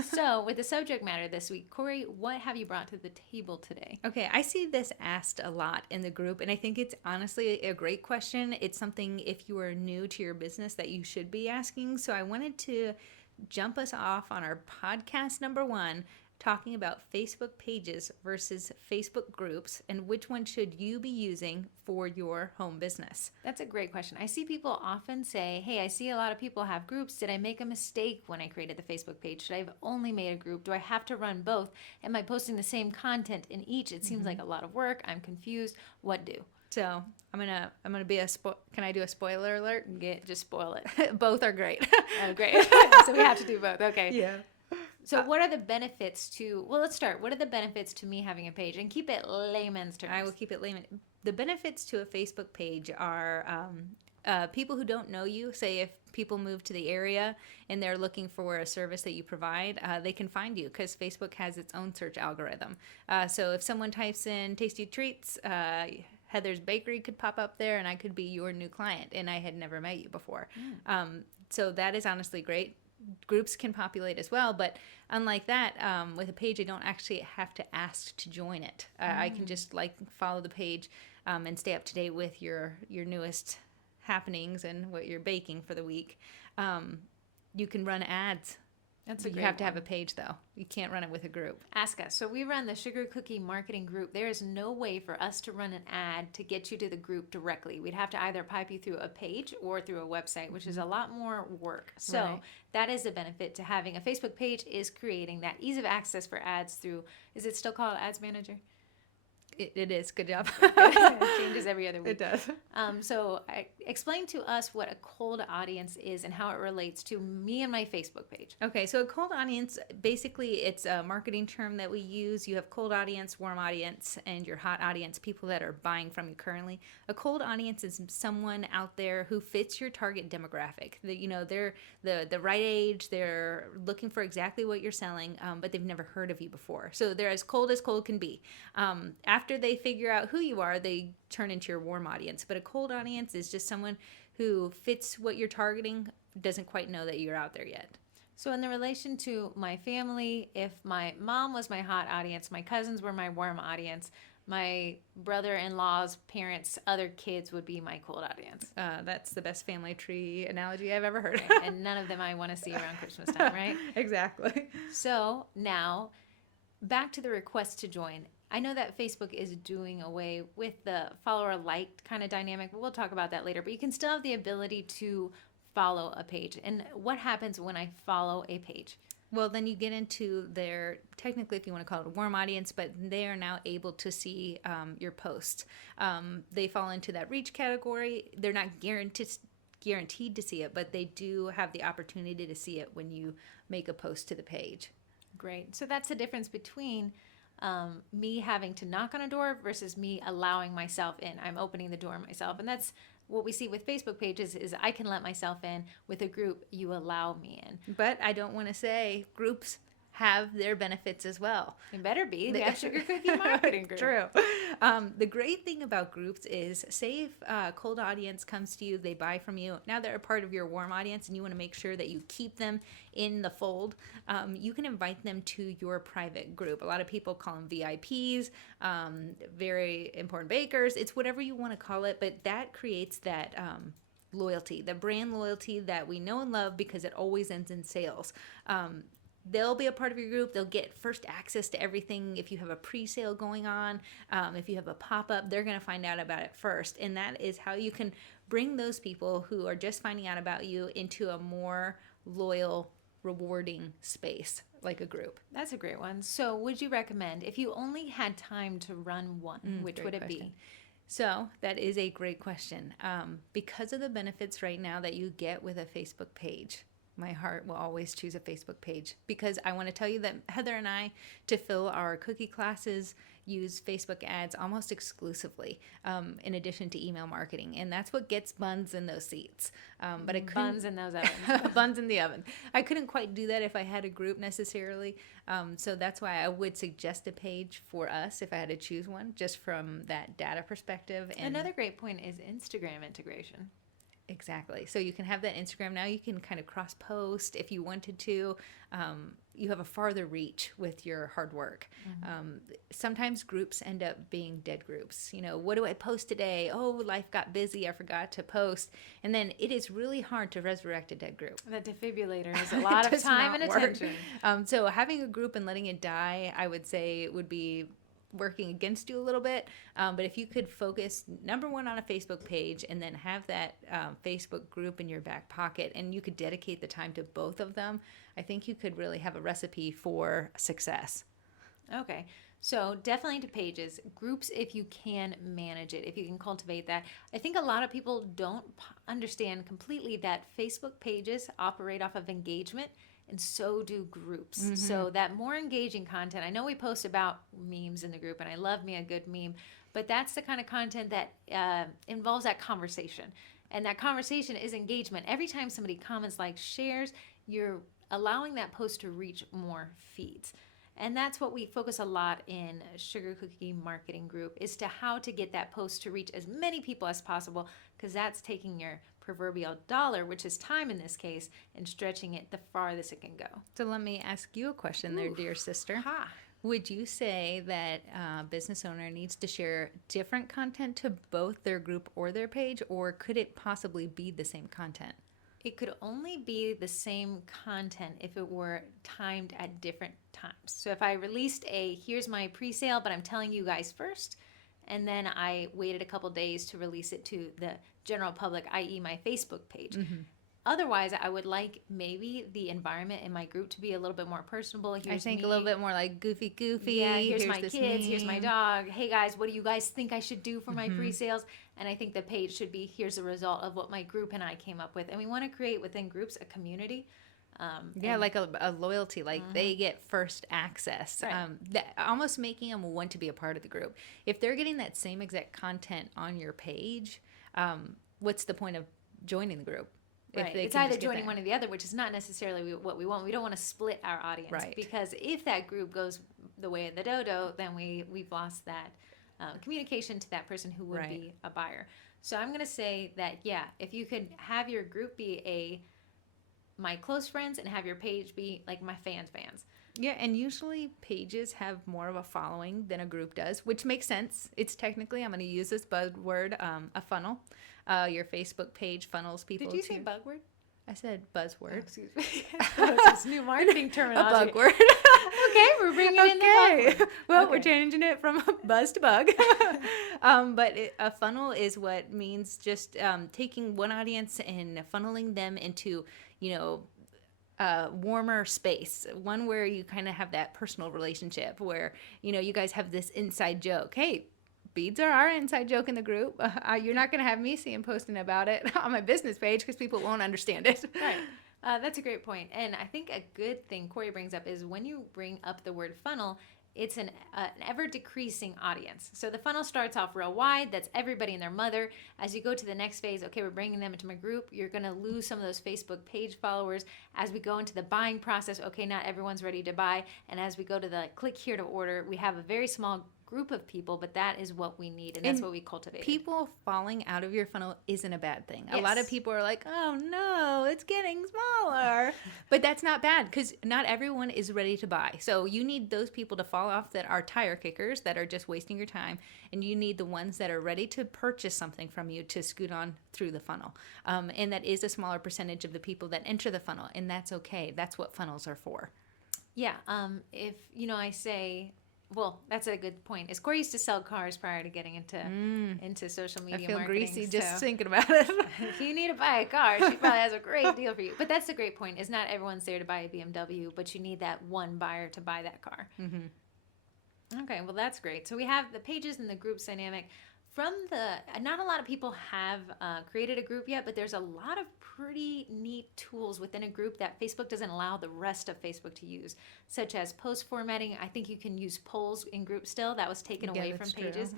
So with the subject matter this week, Corrie, what have you brought to the table today? Okay, I see this asked a lot in the group, and I think it's honestly a great question. It's something, if you are new to your business, that you should be asking. So I wanted to jump us off on our podcast number one, talking about Facebook pages versus Facebook groups, and which one should you be using for your home business? That's a great question. I see people often say, hey, I see a lot of people have groups. Did I make a mistake when I created the Facebook page? Should I have only made a group? Do I have to run both? Am I posting the same content in each? It seems like a lot of work. I'm confused. What do? So I'm gonna be can I do a spoiler alert? Just spoil it. Both are great. Oh, great. So we have to do both. Okay. Yeah. So what are the benefits to, well, let's start. What are the benefits to me having a page? And keep it layman's terms. I will keep it layman. The benefits to a Facebook page are people who don't know you, say if people move to the area and they're looking for a service that you provide, they can find you because Facebook has its own search algorithm. So if someone types in tasty treats, Heather's Bakery could pop up there and I could be your new client and I had never met you before. So that is honestly great. Groups can populate as well, but unlike that, with a page, I don't actually have to ask to join it. I can just follow the page and stay up to date with your newest happenings and what you're baking for the week. You can run ads. That's a You great have to have one. a page though. You can't run it with a group. Ask us. So we run the Sugar Cookie Marketing Group. There is no way for us to run an ad to get you to the group directly. We'd have to either pipe you through a page or through a website, which is a lot more work. So Right. that is a benefit to having a Facebook page, is creating that ease of access for ads through, is it still called Ads Manager? It is. Good job. It changes every other week. It does. So explain to us what a cold audience is and how it relates to me and my Facebook page. Okay, so a cold audience, basically it's a marketing term that we use. You have cold audience, warm audience, and your hot audience, people that are buying from you currently. A cold audience is someone out there who fits your target demographic. They're the right age, they're looking for exactly what you're selling, but they've never heard of you before. So they're as cold can be. After they figure out who you are, they turn into your warm audience. But a cold audience is just someone who fits what you're targeting, doesn't quite know that you're out there yet. So in the relation to my family, if my mom was my hot audience, my cousins were my warm audience, my brother-in-law's parents' other kids would be my cold audience. That's the best family tree analogy I've ever heard. Right? And none of them I want to see around Christmas time, right? Exactly. So now, back to the request to join. I know that Facebook is doing away with the follower-liked kind of dynamic, but we'll talk about that later. But you can still have the ability to follow a page. And what happens when I follow a page? Well, then you get into their, technically, if you want to call it a warm audience, but they are now able to see your posts. They fall into that reach category. They're not guaranteed to see it, but they do have the opportunity to see it when you make a post to the page. Great. So that's the difference between me having to knock on a door versus me allowing myself in. I'm opening the door myself. And that's what we see with Facebook pages is I can let myself in. With a group, you allow me in. But I don't want to say groups have their benefits as well. It better be. We have Sugar Cookie Marketing Group. True. The great thing about groups is, say if a cold audience comes to you, they buy from you, now they're a part of your warm audience and you want to make sure that you keep them in the fold, you can invite them to your private group. A lot of people call them VIPs, very important bakers. It's whatever you want to call it, but that creates that loyalty, the brand loyalty that we know and love because it always ends in sales. They'll be a part of your group. They'll get first access to everything. If you have a pre-sale going on, if you have a pop-up, they're going to find out about it first. And that is how you can bring those people who are just finding out about you into a more loyal, rewarding space, like a group. That's a great one. So would you recommend, if you only had time to run one, which would it be? So that is a great question. Because of the benefits right now that you get with a Facebook page, my heart will always choose a Facebook page because I want to tell you that Heather and I, to fill our cookie classes, use Facebook ads almost exclusively, in addition to email marketing. And that's what gets buns in those seats. But I couldn't, Buns in those ovens. buns in the oven. I couldn't quite do that if I had a group necessarily. So that's why I would suggest a page for us if I had to choose one, just from that data perspective. And Another great point is Instagram integration. Exactly. So you can have that Instagram now. You can kind of cross post if you wanted to. You have a farther reach with your hard work. Sometimes groups end up being dead groups. You know, what do I post today? Oh, life got busy. I forgot to post. And then it is really hard to resurrect a dead group. That defibrillator is a lot of Does time not and work. attention. So having a group and letting it die, I would say would be working against you a little bit. But if you could focus, number one, on a Facebook page and then have that Facebook group in your back pocket, and you could dedicate the time to both of them, I think you could really have a recipe for success. Okay. So definitely to pages, groups, if you can manage it, if you can cultivate that. I think a lot of people don't understand completely that Facebook pages operate off of engagement, and so do groups. So that more engaging content, I know we post about memes in the group, and I love me a good meme, but that's the kind of content that involves that conversation. And that conversation is engagement. Every time somebody comments, like, shares, you're allowing that post to reach more feeds. And that's what we focus a lot in Sugar Cookie Marketing Group, is to how to get that post to reach as many people as possible, because that's taking your proverbial dollar, which is time in this case, and stretching it the farthest it can go. So let me ask you a question there, dear sister. Ha. Would you say that a business owner needs to share different content to both their group or their page, or could it possibly be the same content? It could only be the same content if it were timed at different times. So if I released here's my pre-sale, but I'm telling you guys first, and then I waited a couple days to release it to the general public, i.e. my Facebook page. Otherwise, I would like maybe the environment in my group to be a little bit more personable. I think a little bit more like goofy. Yeah, here's my this kids, here's my meme. dog. Hey guys, what do you guys think I should do for my pre-sales? And I think the page should be, here's the result of what my group and I came up with. And we want to create within groups a community. Yeah, like a loyalty, like they get first access. Right. Almost making them want to be a part of the group. If they're getting that same exact content on your page, what's the point of joining the group? Right. It's either joining one or the other, which is not necessarily what we want. We don't want to split our audience. Right. Because if that group goes the way of the dodo, then we've lost that communication to that person who would be a buyer. So I'm going to say that, yeah, if you could have your group be my close friends and have your page be like my fans. Yeah, and usually pages have more of a following than a group does, which makes sense. It's technically, I'm going to use this buzzword, a funnel. Your Facebook page funnels people. Did you say bugword? I said buzzword. Oh, excuse me. It's new marketing terminology. A bugword. Okay, we're bringing in the bugword. Well, we're changing it from buzz to bug. But a funnel is what means just taking one audience and funneling them into, warmer space, one where you kind of have that personal relationship where, you guys have this inside joke. Hey, beads are our inside joke in the group. You're not going to have me seeing posting about it on my business page because people won't understand it. Right. That's a great point. And I think a good thing Corrie brings up is when you bring up the word funnel, it's an ever-decreasing audience. So the funnel starts off real wide. That's everybody and their mother. As you go to the next phase, okay, we're bringing them into my group. You're going to lose some of those Facebook page followers. As we go into the buying process, okay, not everyone's ready to buy. And as we go to the click here to order, we have a very small group of people, but that is what we need, and that's what we cultivate. People falling out of your funnel isn't a bad thing. Yes. A lot of people are like, oh no, it's getting smaller. But that's not bad because not everyone is ready to buy. So you need those people to fall off that are tire kickers, that are just wasting your time, and you need the ones that are ready to purchase something from you to scoot on through the funnel. And that is a smaller percentage of the people that enter the funnel, and that's okay. That's what funnels are for. Yeah. If, I say... Well, that's a good point. Is Corrie used to sell cars prior to getting into social media marketing. I feel greasy just thinking about it. If you need to buy a car, she probably has a great deal for you. But that's a great point. Is not everyone's there to buy a BMW, but you need that one buyer to buy that car. Mm-hmm. Okay, well, that's great. So we have the pages and the groups dynamic. Not a lot of people have created a group yet, but there's a lot of pretty neat tools within a group that Facebook doesn't allow the rest of Facebook to use, such as post formatting. I think you can use polls in groups still. That was taken away from pages.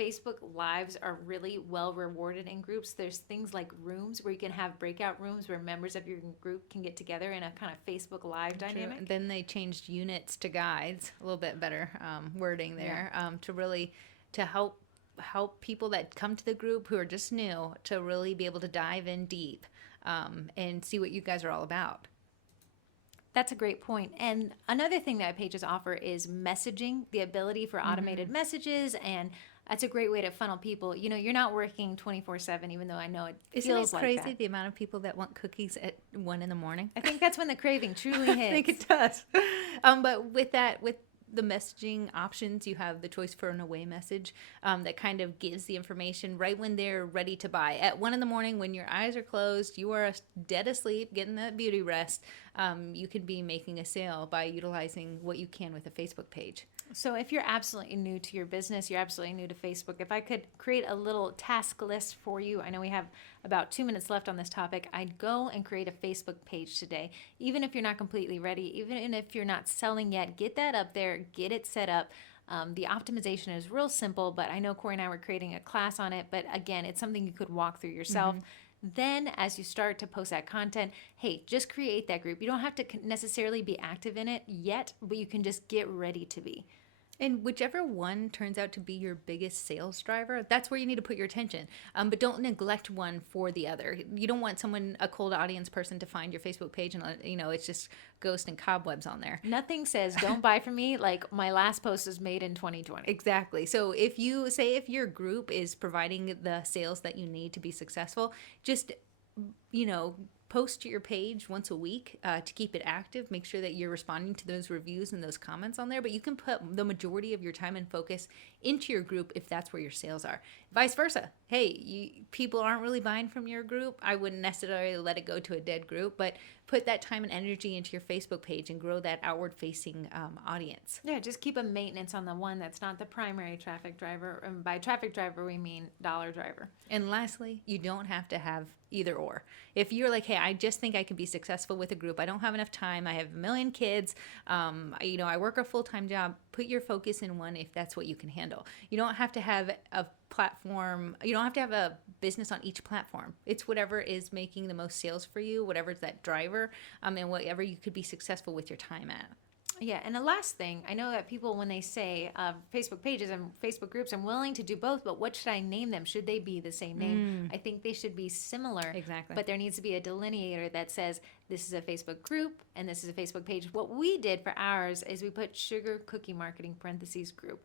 Facebook Lives are really well rewarded in groups. There's things like rooms where you can have breakout rooms where members of your group can get together in a kind of Facebook Live dynamic. Then they changed units to guides, a little bit better wording there, to help help people that come to the group who are just new to really be able to dive in deep and see what you guys are all about. That's a great point. And another thing that pages offer is messaging, the ability for automated messages. And that's a great way to funnel people. You know, you're not working 24/7, even though I know it Isn't feels it like crazy that. the amount of people that want cookies at 1 a.m? I think that's when the craving truly hits. I think it does. But with the messaging options, you have the choice for an away message that kind of gives the information right when they're ready to buy. At 1 a.m, when your eyes are closed, you are dead asleep, getting that beauty rest. You can be making a sale by utilizing what you can with a Facebook page. So if you're absolutely new to your business, you're absolutely new to Facebook, if I could create a little task list for you, I know we have about 2 minutes left on this topic, I'd go and create a Facebook page today. Even if you're not completely ready, even if you're not selling yet, get that up there, get it set up. The optimization is real simple, but I know Corrie and I were creating a class on it. But again, it's something you could walk through yourself. Then as you start to post that content, hey, just create that group. You don't have to necessarily be active in it yet, but you can just get ready to be. And whichever one turns out to be your biggest sales driver, that's where you need to put your attention. But don't neglect one for the other. You don't want a cold audience person to find your Facebook page and, it's just ghost and cobwebs on there. Nothing says don't buy from me like my last post is made in 2020. Exactly. So if your group is providing the sales that you need to be successful, just, post to your page once a week to keep it active. Make sure that you're responding to those reviews and those comments on there, but you can put the majority of your time and focus into your group if that's where your sales are. Vice versa. Hey, people aren't really buying from your group. I wouldn't necessarily let it go to a dead group, but put that time and energy into your Facebook page and grow that outward-facing audience. Yeah, just keep a maintenance on the one that's not the primary traffic driver. And by traffic driver, we mean dollar driver. And lastly, you don't have to have either or. If you're like, hey, I just think I could be successful with a group, I don't have enough time, I have a million kids, I work a full-time job, put your focus in one if that's what you can handle. You don't have to have a platform, you don't have to have a business on each platform. It's whatever is making the most sales for you, whatever's that driver, and whatever you could be successful with your time at. Yeah, and the last thing, I know that people, when they say Facebook pages and Facebook groups, I'm willing to do both, but what should I name them? Should they be the same name? I think they should be similar. Exactly. But there needs to be a delineator that says this is a Facebook group and this is a Facebook page. What we did for ours is we put Sugar Cookie Marketing parentheses group.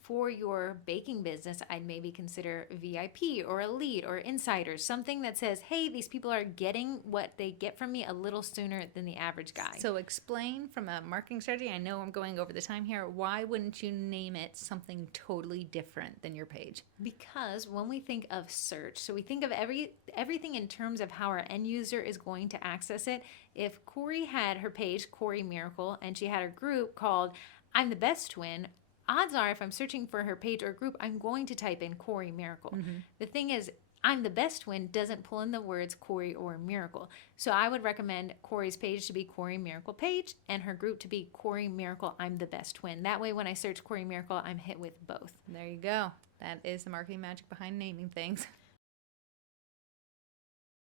For your baking business, I'd maybe consider VIP or Elite or Insiders, something that says, hey, these people are getting what they get from me a little sooner than the average guy. So explain from a marketing strategy, I know I'm going over the time here, why wouldn't you name it something totally different than your page? Because when we think of search, so we think of everything in terms of how our end user is going to access it. If Corrie had her page, Corrie Miracle, and she had her group called I'm the Best Twin, odds are if I'm searching for her page or group, I'm going to type in Corrie Miracle. The thing is, I'm the Best Twin doesn't pull in the words Corrie or Miracle. So I would recommend Corrie's page to be Corrie Miracle page and her group to be Corrie Miracle I'm the Best Twin. That way when I search Corrie Miracle, I'm hit with both. There you go. That is the marketing magic behind naming things.